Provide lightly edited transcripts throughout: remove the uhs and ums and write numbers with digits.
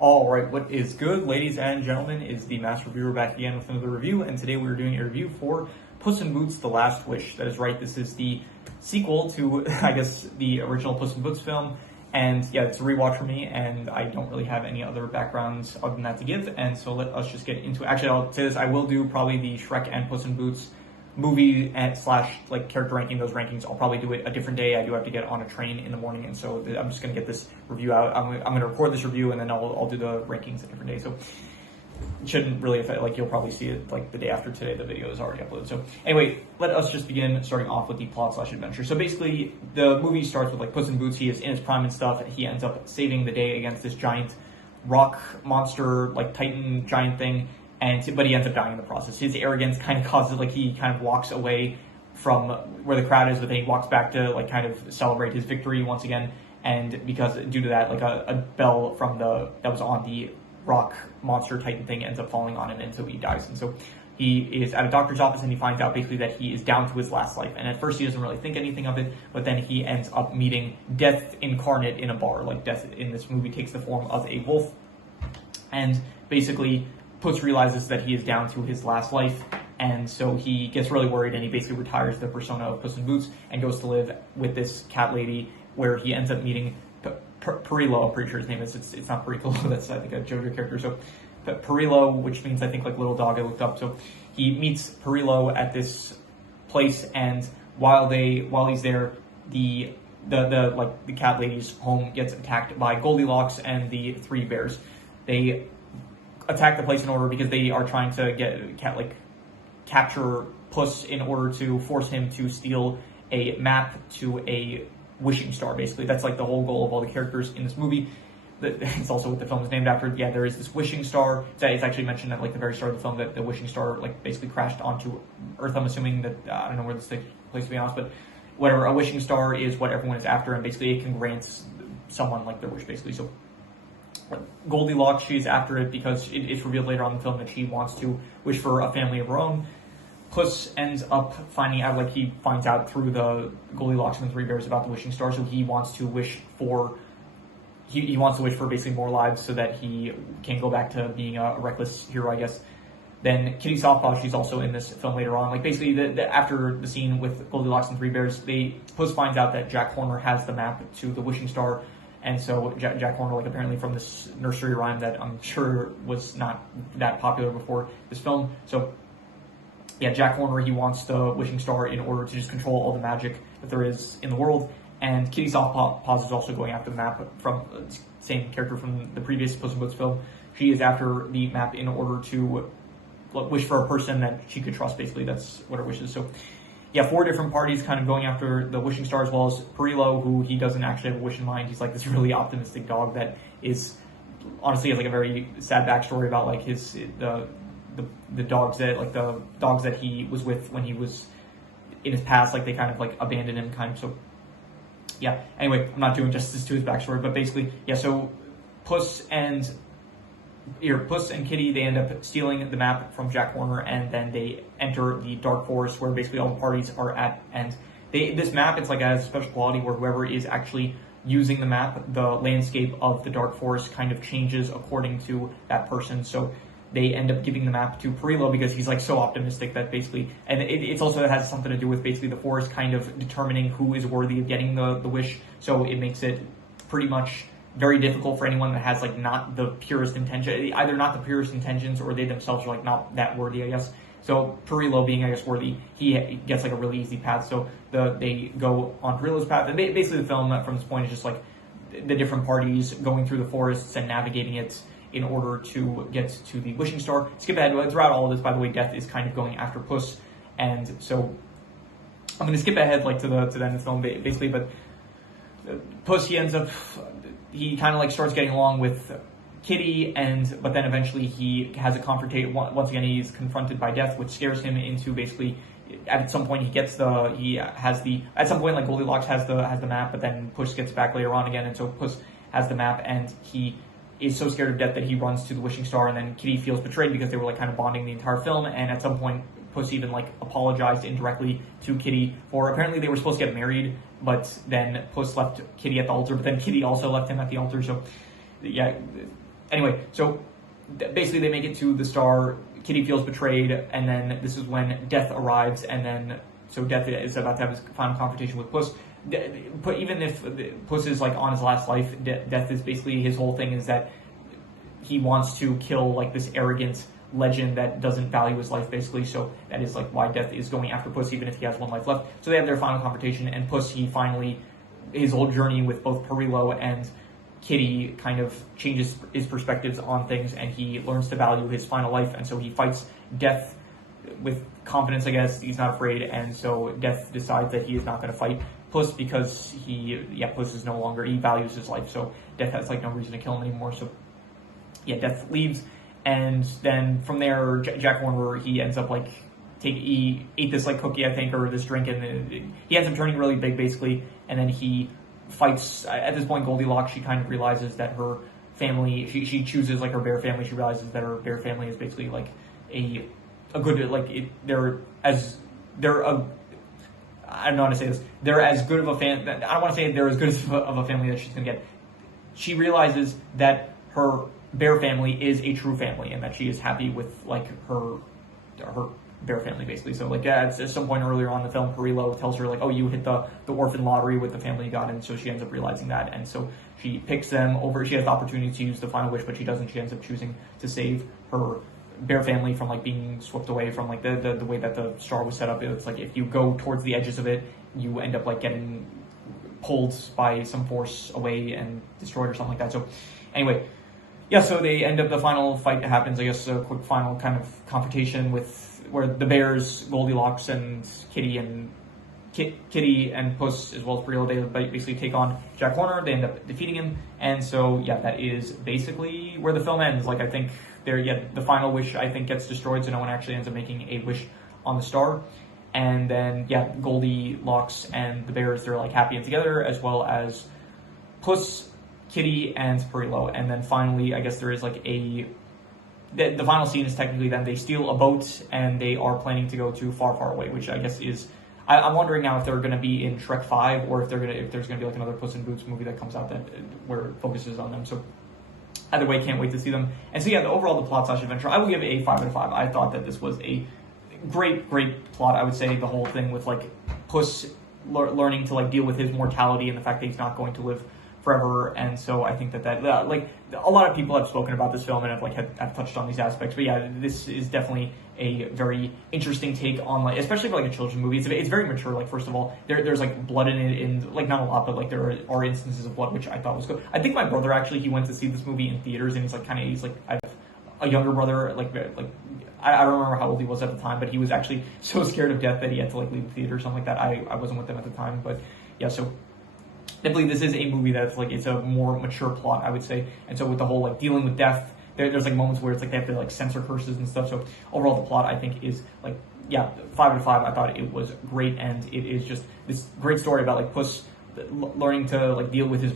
Alright, what is good, ladies and gentlemen, is the Master Reviewer back again with another review, and today we're doing a review for Puss in Boots: The Last Wish. That is right, this is the sequel to, I guess, the original Puss in Boots film, and yeah, it's a rewatch for me, and I don't really have any other backgrounds other than that to give, and so let us just get into it. Actually, I'll say this, I will do probably the Shrek and Puss in Boots movie and slash like character ranking, those rankings. I'll probably do it a different day. I do have to get on a train in the morning, and so I'm just gonna get this review out. I'm gonna record this review, and then I'll do the rankings a different day. So it shouldn't really affect, like, you'll probably see it like the day after today. The video is already uploaded. So anyway, let us just begin starting off with the plot slash adventure. So basically the movie starts with like Puss in Boots. He is in his prime and stuff, and he ends up saving the day against this giant rock monster, like Titan giant thing. But he ends up dying in the process. His arrogance kind of causes, like, he kind of walks away from where the crowd is, but then he walks back to, like, kind of celebrate his victory once again. And because due to that, like, a bell from that was on the rock monster Titan thing ends up falling on him, and so he dies. And so he is at a doctor's office, and he finds out basically that he is down to his last life. And at first he doesn't really think anything of it, but then he ends up meeting Death incarnate in a bar. Like, Death in this movie takes the form of a wolf, and basically Puss realizes that he is down to his last life, and so he gets really worried, and he basically retires the persona of Puss in Boots and goes to live with this cat lady, where he ends up meeting Perillo. I'm pretty sure his name is. It's not Perico. That's, I think, a JoJo character. So Perillo, which means, I think, like little dog. I looked up. So he meets Perillo at this place, and while he's there, the cat lady's home gets attacked by Goldilocks and the three bears. They attack the place in order because they are trying to capture Puss in order to force him to steal a map to a wishing star. Basically, that's like the whole goal of all the characters in this movie. It's also what the film is named after. Yeah, there is this wishing star. It's actually mentioned at like the very start of the film that the wishing star like basically crashed onto Earth. I'm assuming that I don't know where this takes place, to be honest, but whatever. A wishing star is what everyone is after, and basically it can grant someone like their wish, basically. So Goldilocks, she's after it because it's revealed later on in the film that she wants to wish for a family of her own. Puss ends up finding out, like, he finds out through the Goldilocks and the three bears about the wishing star, so he wants to wish for he wants to wish for basically more lives so that he can go back to being a reckless hero, I guess. Then Kitty Softpaw, she's also in this film later on. Like, basically, after the scene with Goldilocks and three bears, Puss finds out that Jack Horner has the map to the wishing star. And so Jack Horner, like, apparently from this nursery rhyme that I'm sure was not that popular before this film. So yeah, Jack Horner, he wants the wishing star in order to just control all the magic that there is in the world. And Kitty Softpaws is also going after the map from same character from the previous Puss in Boots film. She is after the map in order to wish for a person that she could trust, basically. That's what her wish is. So yeah, 4 different parties kind of going after the wishing star, as well as Perillo, who he doesn't actually have a wish in mind. He's like this really optimistic dog that is honestly has like a very sad backstory about like the dogs that he was with when he was in his past, like they kind of like abandoned him kind of. So yeah, anyway, I'm not doing justice to his backstory, but basically, yeah, so Puss and Kitty, they end up stealing the map from Jack Horner, and then they enter the Dark Forest where basically all the parties are at. And this map, it's like has a special quality where whoever is actually using the map, the landscape of the Dark Forest kind of changes according to that person. So they end up giving the map to Perillo because he's like so optimistic that basically, and it also has something to do with basically the forest kind of determining who is worthy of getting the wish. So it makes it pretty much very difficult for anyone that has like not the purest intention, either not the purest intentions or they themselves are like not that worthy, I guess. So Perillo being, I guess, worthy, he gets like a really easy path. So they go on Perillo's path, and basically the film from this point is just like the different parties going through the forests and navigating it in order to get to the wishing star. Skip ahead throughout all of this, by the way, Death is kind of going after Puss, and so I'm going to skip ahead like to the end of the film basically. But Puss, he kind of like starts getting along with Kitty, but then eventually he has a confrontation. Once again, he's confronted by Death, which scares him into basically. At some point, at some point, like Goldilocks has the map, but then Puss gets back later on again, and so Puss has the map, and he is so scared of Death that he runs to the wishing star, and then Kitty feels betrayed because they were like kind of bonding the entire film, and at some point Puss even like apologized indirectly to Kitty for, apparently they were supposed to get married, but then Puss left Kitty at the altar, but then Kitty also left him at the altar. So yeah, anyway, so basically they make it to the star. Kitty feels betrayed, and then this is when Death arrives, and then so Death is about to have his final confrontation with Puss. But even if Puss is like on his last life, Death is basically, his whole thing is that he wants to kill like this arrogant legend that doesn't value his life, basically. So that is like why Death is going after Puss, even if he has one life left. So they have their final confrontation, and Puss, he finally, his whole journey with both Perillo and Kitty kind of changes his perspectives on things, and he learns to value his final life, and so he fights Death with confidence, I guess. He's not afraid, and so Death decides that he is not going to fight Puss because Puss is no longer, he values his life, so Death has like no reason to kill him anymore. So Death leaves, and then from there, Jack Warner, he ends up like he ate this like cookie, I think, or this drink, and he ends up turning really big, basically, and then he fights. At this point, Goldilocks, she kind of realizes that her family, she chooses like her bear family. She realizes that her bear family is basically like a good, like I don't know how to say this. They're as good of a fan. I don't want to say they're as good of a family that she's gonna get. She realizes that her bear family is a true family, and that she is happy with like her bear family, basically. So like at some point earlier on in the film, Perillo tells her like, oh, you hit the orphan lottery with the family you got, and so she ends up realizing that, and so she picks them over. She has the opportunity to use the final wish, but she doesn't. She ends up choosing to save her bear family from like being swept away from like the way that the star was set up. It's like if you go towards the edges of it, you end up like getting pulled by some force away and destroyed or something like that. So anyway, so they end up, the final fight happens, I guess, a quick final kind of confrontation with where the bears, Goldilocks and Kitty and Puss, as well as Perillo, they basically take on Jack Horner. They end up defeating him, and so that is basically where the film ends. Like I think the final wish, I think, gets destroyed, so no one actually ends up making a wish on the star. And then Goldilocks and the bears, they're like happy and together, as well as Puss, Kitty, and Perillo. And then finally, I guess there is like the final scene is technically then they steal a boat and they are planning to go to Far, Far Away, which I guess is, I'm wondering now if they're going to be in Shrek 5 or if there's going to be like another Puss in Boots movie that comes out where it focuses on them. So either way, can't wait to see them. And so the plot / adventure, I will give it a 5 out of 5. I thought that this was a great plot. I would say the whole thing with like Puss learning to like deal with his mortality and the fact that he's not going to live forever, and so I think that like a lot of people have spoken about this film and have touched on these aspects. But this is definitely a very interesting take on, like, especially for like a children's movie. It's very mature. Like, first of all, there's like blood in it, in like not a lot, but like there are instances of blood, which I thought was good. I think my brother actually, he went to see this movie in theaters, and he's like I have a younger brother, like I don't remember how old he was at the time, but he was actually so scared of death that he had to like leave the theater or something like that. I wasn't with them at the time, but so I believe this is a movie that's like, it's a more mature plot, I would say. And so with the whole like dealing with death, there's like moments where it's like they have to like censor curses and stuff. So overall, the plot, I think, is like 5 out of 5. I thought it was great, and it is just this great story about like Puss learning to like deal with his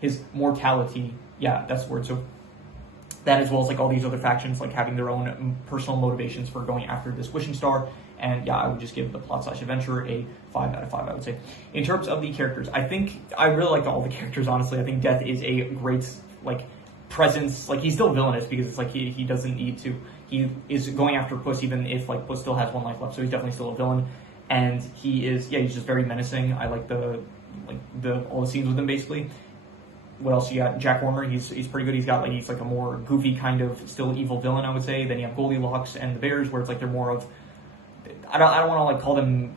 his mortality. Yeah, that's the word. So that, as well as like all these other factions like having their own personal motivations for going after this wishing star. And I would just give the plot / adventure a 5 out of 5, I would say. In terms of the characters, I think I really liked all the characters, honestly. I think Death is a great like presence. Like, he's still villainous because it's like he doesn't need to. He is going after Puss even if like Puss still has one life left, so he's definitely still a villain. And he is he's just very menacing. I like all the scenes with him, basically. What else you got? Jack Horner, he's pretty good. He's like a more goofy kind of still evil villain, I would say. Then you have Goldilocks and the bears, where it's like they're more of, I don't want to like call them,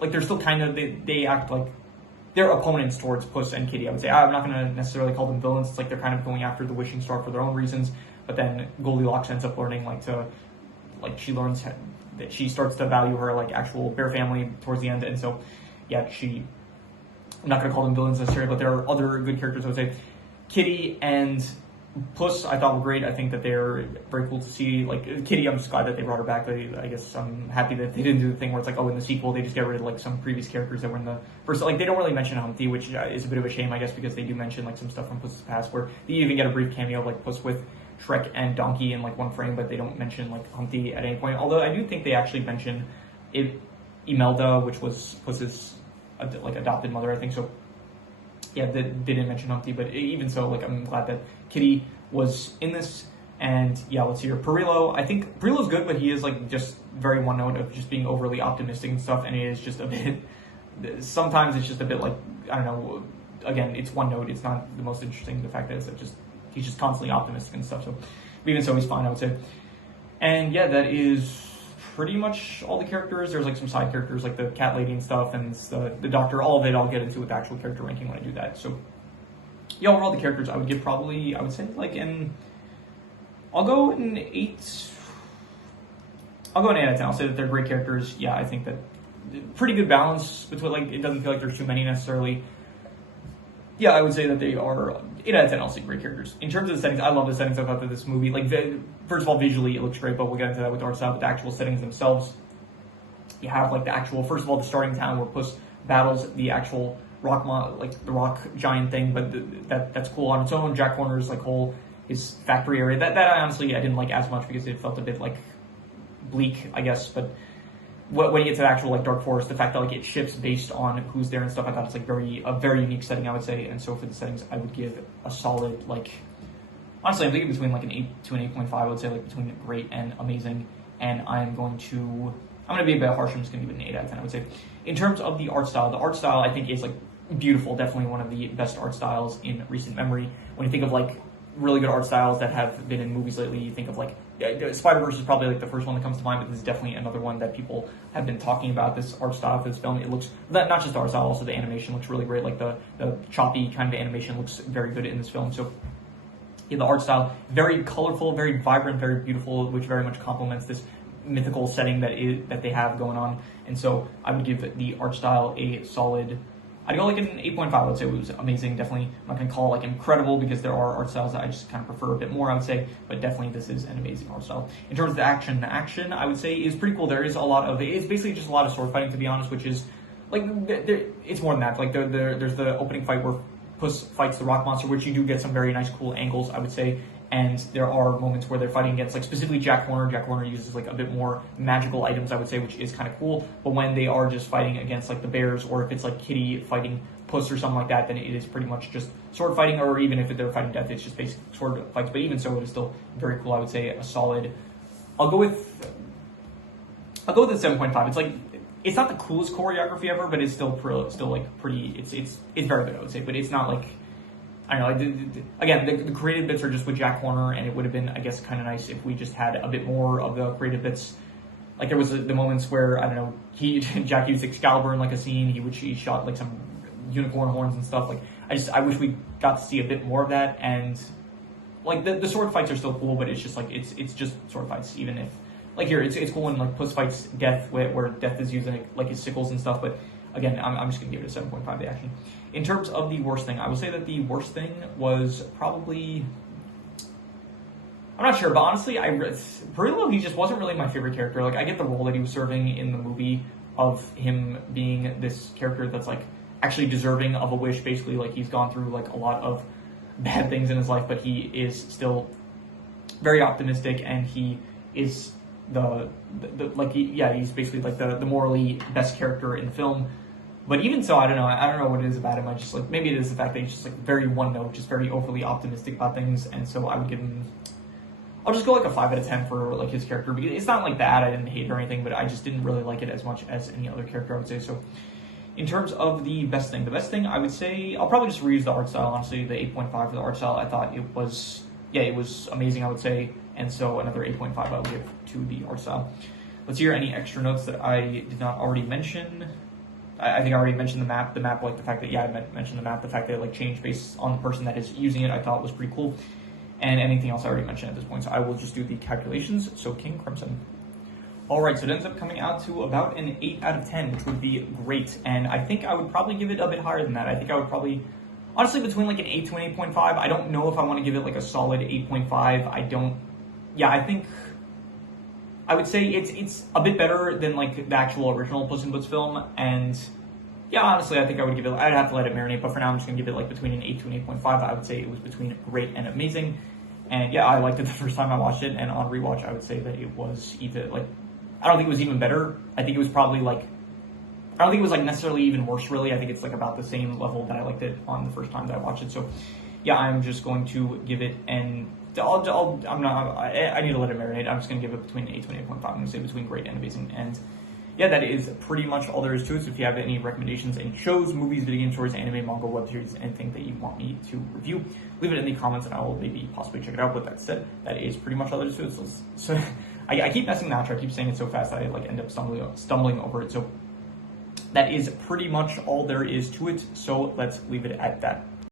like they're still kind of, they act like they're opponents towards Puss and Kitty, I would say. I'm not going to necessarily call them villains. It's like they're kind of going after the wishing star for their own reasons. But then Goldilocks ends up learning she learns that she starts to value her like actual bear family towards the end. And so I'm not going to call them villains necessarily, but there are other good characters, I would say. Kitty and Puss, I thought, were great. I think that they're very cool to see. Like, Kitty, I'm just glad that they brought her back. I guess I'm happy that they didn't do the thing where it's like, oh, in the sequel, they just get rid of, like, some previous characters that were in the first. Like, they don't really mention Humpty, which is a bit of a shame, I guess, because they do mention, like, some stuff from Puss's past, where they even get a brief cameo of, like, Puss with Shrek and Donkey in, like, one frame, but they don't mention, like, Humpty at any point. Although I do think they actually mention Imelda, which was Puss's, like, adopted mother, I think. So yeah, they didn't mention Humpty, but even so, like, I'm glad that Kitty was in this. And yeah, let's see here. Perillo, I think Perillo's good, but he is like just very one note of just being overly optimistic and stuff, and it is just a bit, sometimes it's just a bit like, I don't know, again, it's one note, it's not the most interesting, the fact that it's like just, he's just constantly optimistic and stuff, so even so, he's fine, I would say. And yeah, that is pretty much all the characters. There's like some side characters like the cat lady and stuff, and the doctor, all of it I'll get into with the actual character ranking when I do that. So yeah, overall the characters I would give probably, I would say like I'll go an 8. I'll go an 8 out of 10. I'll say that they're great characters. Yeah, I think that pretty good balance between, like, it doesn't feel like there's too many necessarily. Yeah, I would say that they are 8 out of 10. I'll say great characters. In terms of the settings, I love the settings I thought that this movie, like, first of all, visually it looks great, but we'll get into that with the art style. But the actual settings themselves, you have like the actual, first of all, the starting town where Puss battles the actual rock, like the rock giant thing, but that's cool on its own. Jack Horner's like whole his factory area. That I honestly I didn't like as much because it felt a bit like bleak, I guess. But when you get to the actual like Dark Forest, the fact that like it shifts based on who's there and stuff, I thought it's like a very unique setting, I would say. And so for the settings, I would give a solid, like, honestly, I'm thinking between like an 8 to an 8.5. I would say like between great and amazing. And I'm going to be a bit harsh. I'm just going to give it an 8 out of 10, I would say. In terms of the art style I think is like beautiful. Definitely one of the best art styles in recent memory. When you think of like really good art styles that have been in movies lately, you think of like Spider-Verse is probably like the first one that comes to mind, but this is definitely another one that people have been talking about, this art style for this film. It looks, not just the art style, also the animation looks really great. Like the choppy kind of animation looks very good in this film. So yeah, the art style, very colorful, very vibrant, very beautiful, which very much complements this mythical setting that they have going on. And so I would give the art style a solid, I'd go like an 8.5. I would say it was amazing. Definitely, I'm not going to call it like incredible because there are art styles that I just kind of prefer a bit more, I would say, but definitely this is an amazing art style. In terms of the action I would say is pretty cool. There is a lot of, it's basically just a lot of sword fighting, to be honest, which is like, it's more than that. Like there's the opening fight where Puss fights the rock monster, which you do get some very nice cool angles, I would say. And there are moments where they're fighting against, like, specifically Jack Horner. Jack Horner uses, like, a bit more magical items, I would say, which is kind of cool. But when they are just fighting against, like, the bears, or if it's, like, Kitty fighting Puss or something like that, then it is pretty much just sword fighting, or even if they're fighting death, it's just basic sword fights. But even so, it is still very cool, I would say. A solid, I'll go with a 7.5. It's, like, it's not the coolest choreography ever, but it's still like, pretty, it's very good, I would say. But it's not, like, I don't know, again, the creative bits are just with Jack Horner, and it would have been, I guess, kind of nice if we just had a bit more of the creative bits. Like, there was the moments where, I don't know, Jack used Excalibur in, like, a scene, he shot, like, some unicorn horns and stuff. Like, I wish we got to see a bit more of that, and, like, the sword fights are still cool, but it's just, like, it's just sword fights, even if, like, here, it's cool when, like, Puss fights Death, where Death is using, like, his sickles and stuff, but, again, I'm just going to give it a 7.5, the action. In terms of the worst thing, I would say that the worst thing was probably, I'm not sure, but honestly, Perillo, he just wasn't really my favorite character. Like, I get the role that he was serving in the movie of him being this character that's, like, actually deserving of a wish, basically. Like, he's gone through, like, a lot of bad things in his life, but he is still very optimistic, and he is he's basically, like, the morally best character in the film. But even so, I don't know what it is about him. I just, like, maybe it is the fact that he's just, like, very one note, just very overly optimistic about things. And so I would give him, I'll just go like a 5 out of 10 for, like, his character. Because it's not like that, I didn't hate it or anything, but I just didn't really like it as much as any other character, I would say. So in terms of the best thing I would say, I'll probably just reuse the art style, honestly. The 8.5 for the art style, I thought it was amazing, I would say. And so another 8.5 I would give to the art style. Let's hear any extra notes that I did not already mention. I think I already mentioned the map, like the fact that, I mentioned the map, the fact that it, like, changed based on the person that is using it, I thought was pretty cool. And anything else I already mentioned at this point, so I will just do the calculations. So King Crimson. All right, so it ends up coming out to about an 8 out of 10, which would be great. And I think I would probably give it a bit higher than that. I think I would probably, honestly, between like an 8 to an 8.5. I don't know if I want to give it like a solid 8.5. I think I would say it's a bit better than, like, the actual original Puss in Boots film, and yeah, honestly, I think I would give it, I'd have to let it marinate, but for now I'm just going to give it, like, between an 8 to an 8.5. I would say it was between great and amazing, and yeah, I liked it the first time I watched it, and on rewatch, I would say that it was either, like, I don't think it was even better. I think it was probably, like, I don't think it was like necessarily even worse, really. I think it's like about the same level that I liked it on the first time that I watched it. So yeah, I'm just going to give it an. I need to let it marinate. I'm just going to give it between 8 and 8.5. I'm going to say between great and amazing. And yeah, that is pretty much all there is to it. So if you have any recommendations, any shows, movies, video game stories, anime, manga, web series, anything that you want me to review, leave it in the comments and I will maybe possibly check it out. With that said, that is pretty much all there is to it. So I keep messing the outro. I keep saying it so fast that I like end up stumbling over it. So that is pretty much all there is to it. So let's leave it at that.